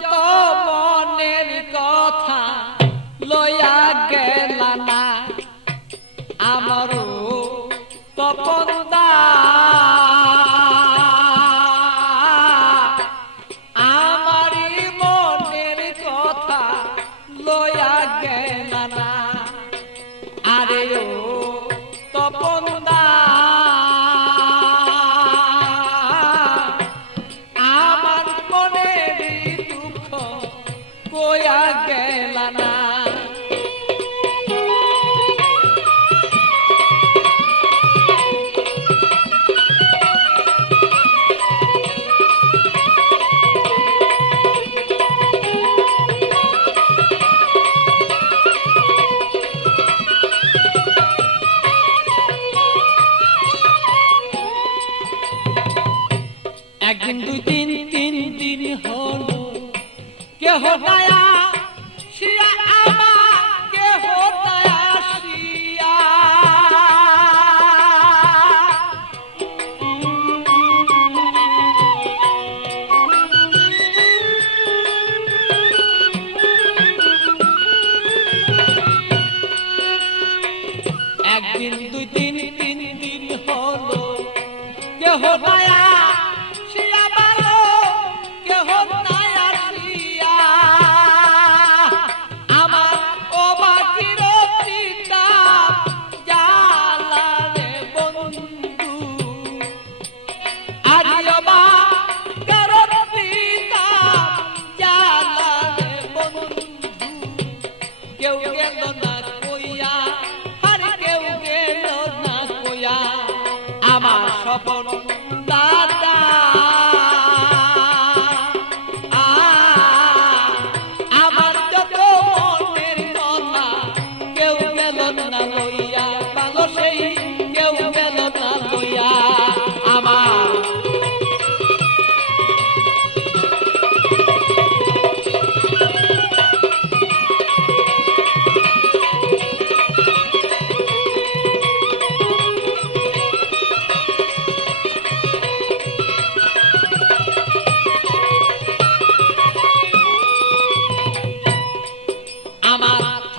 যত মনের কথা লইয়া গেলা না আমারও তপন দা আমারই মনের কথা লইয়া গেলা না আরে ও তপন দা আমার মনের দুঃখ কইয়া গেলা না একদিন দুই দিন তিন দিন হলো কেহ দয়া শিয়া আমার কেহ দয়া শিয়া একদিন দুই দিন তিন দিন হলো কেহ দয়া আমার স্বপন দাদা আমার যত মনের কথা কেউ গেল না লইয়া ভালো সেই কেউ গেল না লইয়া আমার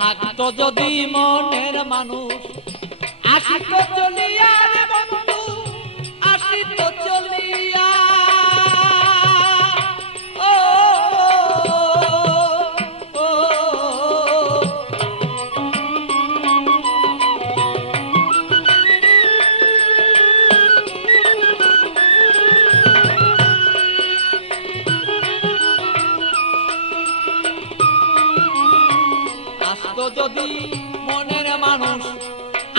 থাকতো যদি মনের মানুষ আসিত চলিয়া রে বন্ধু আসিত চলিয়া ও যদি মনের মানুষ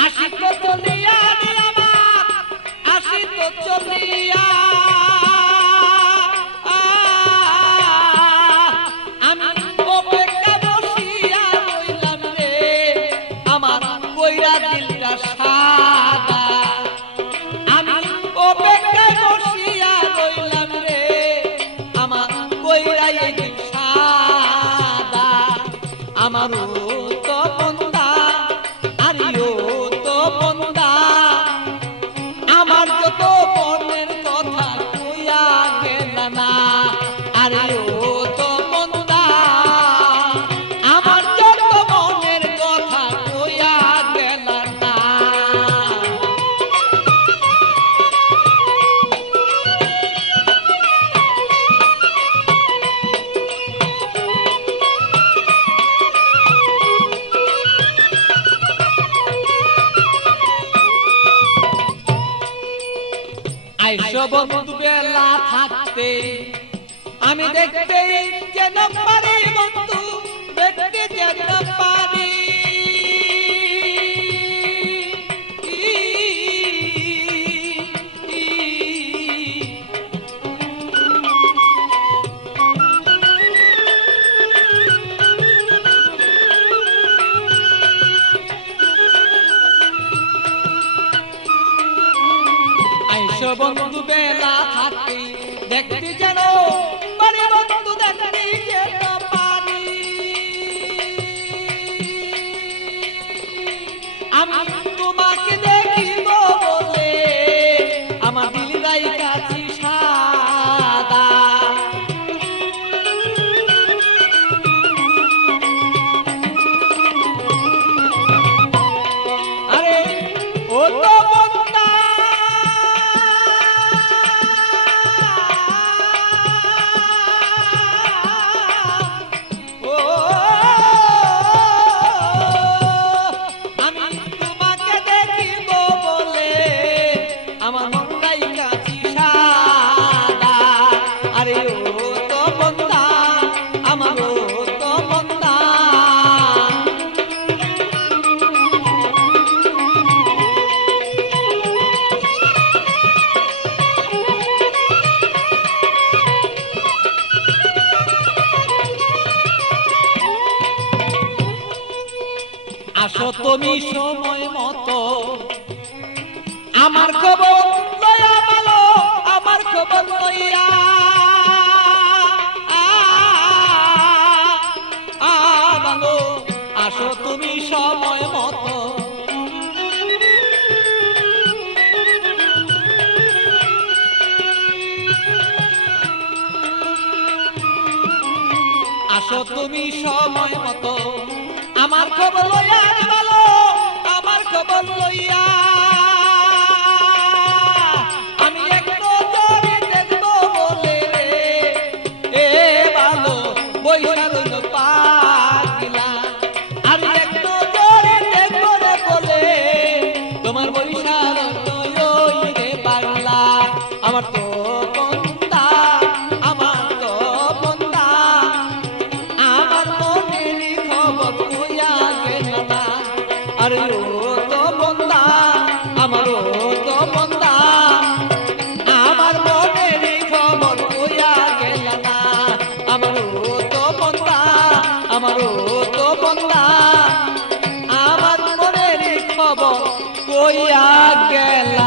আসিত চলিয়া আমার আসিত চলিয়া আমি অপেক্ষা বসিয়া রইলাম রে আমার কইরা দিলটা সাদা আমি অপেক্ষা বসিয়া রইলাম রে আমার কইরা দিল সাদা আমারও আমার যত মনের কথা কইয়া গেলা না আরে ও তো মন্দা আমার যত মনের কথা কইয়া গেলা না আইসো বন্ধু বেলা থাকতে আমি দেখতে যেন পারি বন্ধু দেখতে যেন পারি আইসো বন্ধু বেলা থাকতে দেখতে যেন পারি বন্ধু দেখতে যেন পারি আমি তোমাকে দেখিব বলে আমার দিল রাই কাছি সাদা আসো তুমি সময় মতো আমার খবর লইয়া ভালো আমার খবর লইয়া ভালো আসো তুমি সময় মতো আসো তুমি সময় মতো আমার খবর লইয়া ভালো আমার খবর লইয়া আমি একটু জোরে দেখবো বলে এ ভালো বৈশাখ পাগলা আমি একটু জোরে দেখবো রে বলে তোমার বৈশাখ রে পাগলা আমার তো বন্ধা আমার তো বন্ধা আমার মনের খবর কইয়া গেল না আরে ও তো বন্ধা আমার ও তো বন্ধা আমার মনের খবর কইয়া গেল না আমার ও তো বন্ধা আমার ও তো বন্ধা আমার মনের খবর কইয়া গেল